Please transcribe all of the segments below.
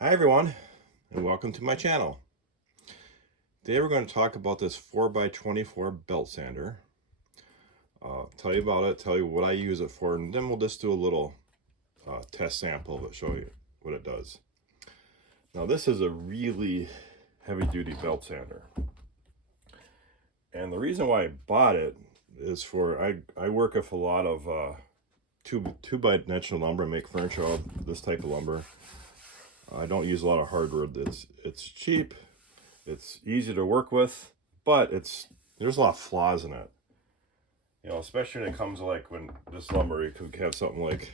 Hi everyone, and welcome to my channel. Today we're going to talk about this 4x24 belt sander. Tell you about it, tell you what I use it for, and then we'll just do a little test sample of it, show you what it does. Now this is a really heavy-duty belt sander. And the reason why I bought it is for, I work with a lot of 2x natural lumber, make furniture out of this type of lumber. I don't use a lot of hardwood. It's cheap, it's easy to work with, but there's a lot of flaws in it. You know, especially when it comes to like when this lumber, you could have something like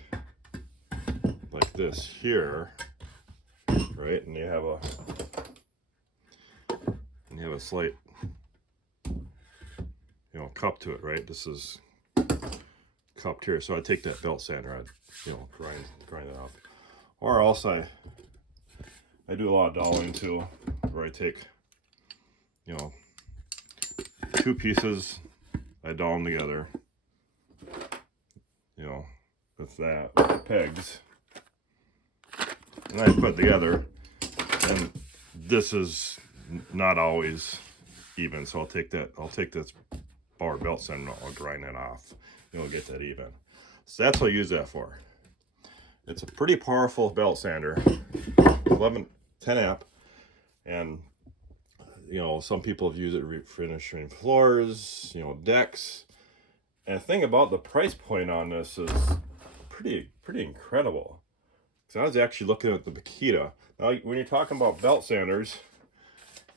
this here, right? And you have a slight, cup to it, right? This is cupped here, so I take that belt sander, I grind it off. Or else I do a lot of doweling too, where I take, two pieces, I dowel them together, with the pegs, and I put it together, and this is not always even, so I'll take this BAUER belt sander, I'll grind that off, get that even. So that's what I use that for. It's a pretty powerful belt sander, 10 amp, and some people have used it to refinishing floors, decks. And the thing about the price point on this is pretty incredible. So I was actually looking at the Makita. Now, when you're talking about belt sanders,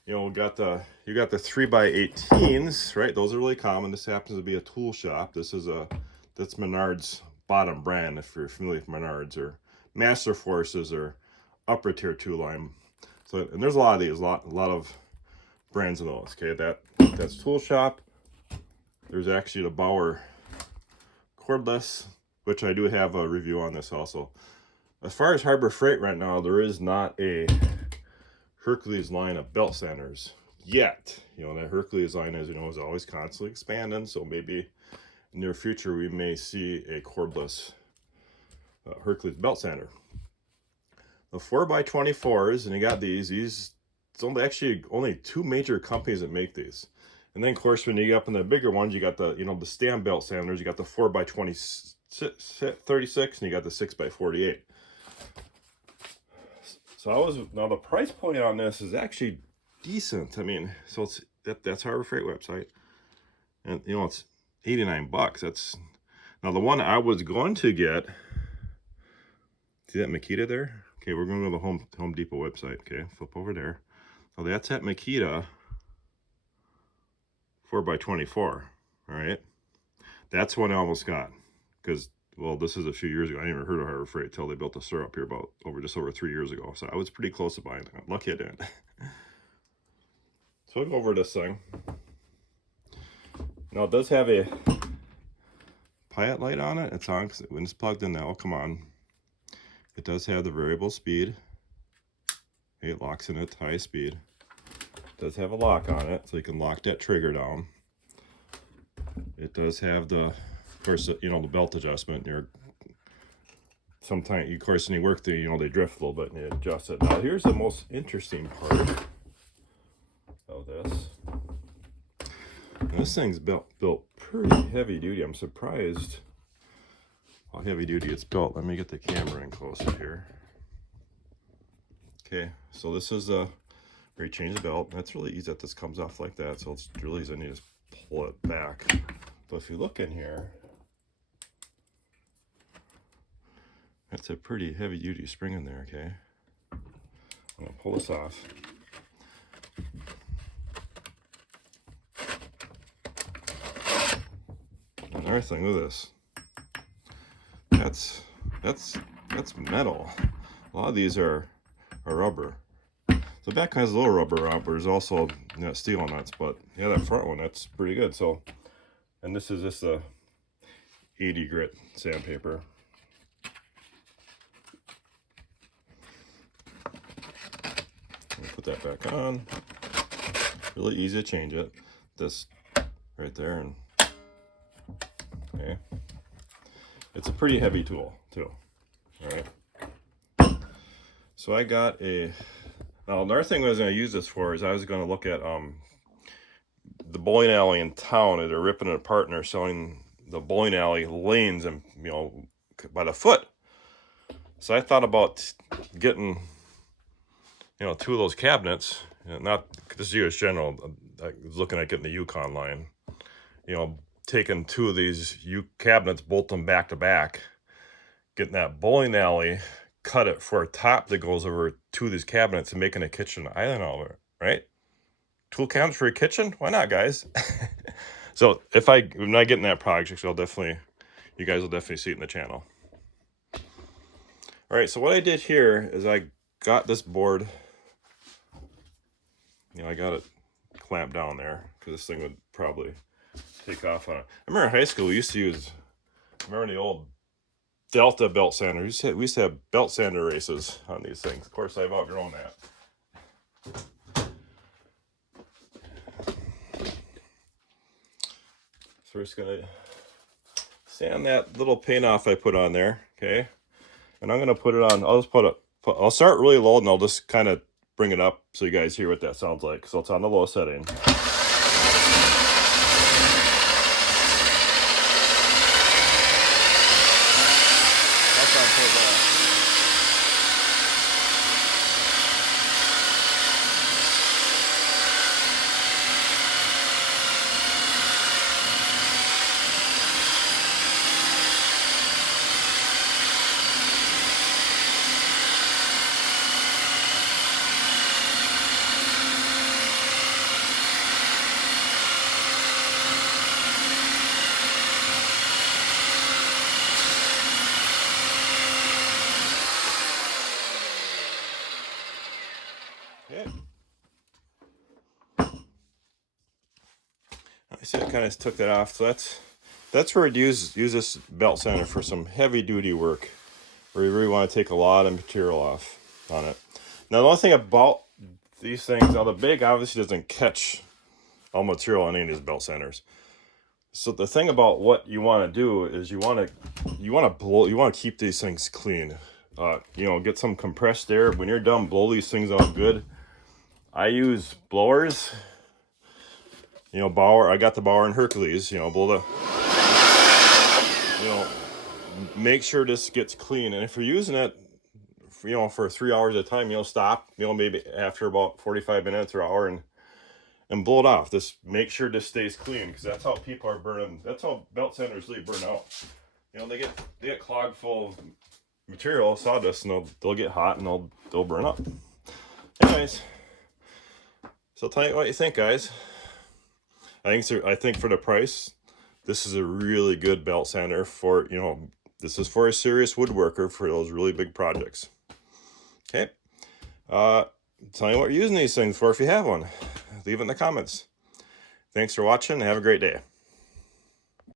you got the 3x18s, right? Those are really common. This happens to be a tool shop. That's Menards' bottom brand, if you're familiar with Menards, or Master Forces, or upper tier tool line. So, and there's a lot of these, a lot of brands of those. Okay, that's tool shop. There's actually the BAUER cordless, which I do have a review on this also. As far as Harbor Freight right now, there is not a Hercules line of belt sanders yet. That Hercules line, as you know, is always constantly expanding, so maybe in the near future we may see a cordless Hercules belt sander. The 4x24s, and you got these it's actually only two major companies that make these. And then of course when you get up in the bigger ones, you got the the stand belt sanders, you got the 4x36, and you got the 6x48. So now the price point on this is actually decent. I mean, so that's Harbor Freight website, and it's 89 bucks. That's now the one I was going to get. See that Makita there? Okay, we're going to go to the Home Depot website. Okay, flip over there. So that's that Makita 4x24. All right, that's one I almost got because, well, this is a few years ago. I never heard of Harbor Freight until they built the store up here just over 3 years ago. So I was pretty close to buying it. Lucky I didn't. So I'll go over this thing. Now it does have a pilot light on it. It's on because when it's plugged in now, come on. It does have the variable speed. It locks in at high speed. It does have a lock on it, so you can lock that trigger down. It does have of course, the belt adjustment. Sometimes, of course, when you work there, they drift a little bit and you adjust it. Now, here's the most interesting part of this. And this thing's built pretty heavy duty. I'm surprised how heavy duty it's built. Let me get the camera in closer here. Okay, so this is where you change the belt. That's really easy that this comes off like that, so it's really easy. You just pull it back. But if you look in here, that's a pretty heavy duty spring in there, okay? I'm gonna pull this off. Another thing with this, that's metal. A lot of these are rubber. So the back has a little rubber on, but there's also steel nuts. But yeah, that front one, that's pretty good. So, and this is just a 80 grit sandpaper. Put that back on. Really easy to change it. This right there, and okay. It's a pretty heavy tool too. All right. So I got a, now another thing I was going to use this for is I was going to look at the bowling alley in town. They're ripping it apart and they're selling the bowling alley lanes and, you know, by the foot. So I thought about getting, you know, 2 of those cabinets. You know, not this is US General. I was looking at getting the Yukon line. You know, taking 2 of these cabinets, bolt them back to back, getting that bowling alley, cut it for a top that goes over 2 of these cabinets and making a kitchen island out of it, right? Tool cabinets for your kitchen? Why not, guys? So when I get in that project, I'll definitely, you guys will definitely see it in the channel. All right, so what I did here is I got this board, you know, I got it clamped down there because this thing would probably take off on it. I remember in high school we used to use, remember the old Delta belt sander? We used to have belt sander races on these things. Of course, I've outgrown that. So we're just gonna sand that little paint off I put on there, okay? And I'm gonna put it on. I'll start really low and I'll just kind of bring it up so you guys hear what that sounds like. So it's on the low setting. Okay. I see I kind of took that off. So that's where I'd use this belt sander for some heavy duty work where you really want to take a lot of material off on it. Now the only thing about these things, now the big obviously doesn't catch all material on any of these belt sanders. So the thing about what you want to do is you want to keep these things clean. You know, get some compressed air. When you're done, blow these things out good. I use blowers. You know, BAUER. I got the BAUER and Hercules. You know, blow the. You know, make sure this gets clean. And if you're using it, you know, for 3 hours at a time, you'll stop. You know, maybe after about 45 minutes or an hour and blow it off. Just make sure this stays clean because that's how people are burning. That's how belt sanders really burn out. You know, they get clogged full of material, sawdust, and they'll get hot and they'll burn up. Anyways, so tell me what you think, guys. I think for the price, this is a really good belt sander for, you know, this is for a serious woodworker for those really big projects. Okay. Tell me what you're using these things for if you have one. Leave it in the comments. Thanks for watching and have a great day.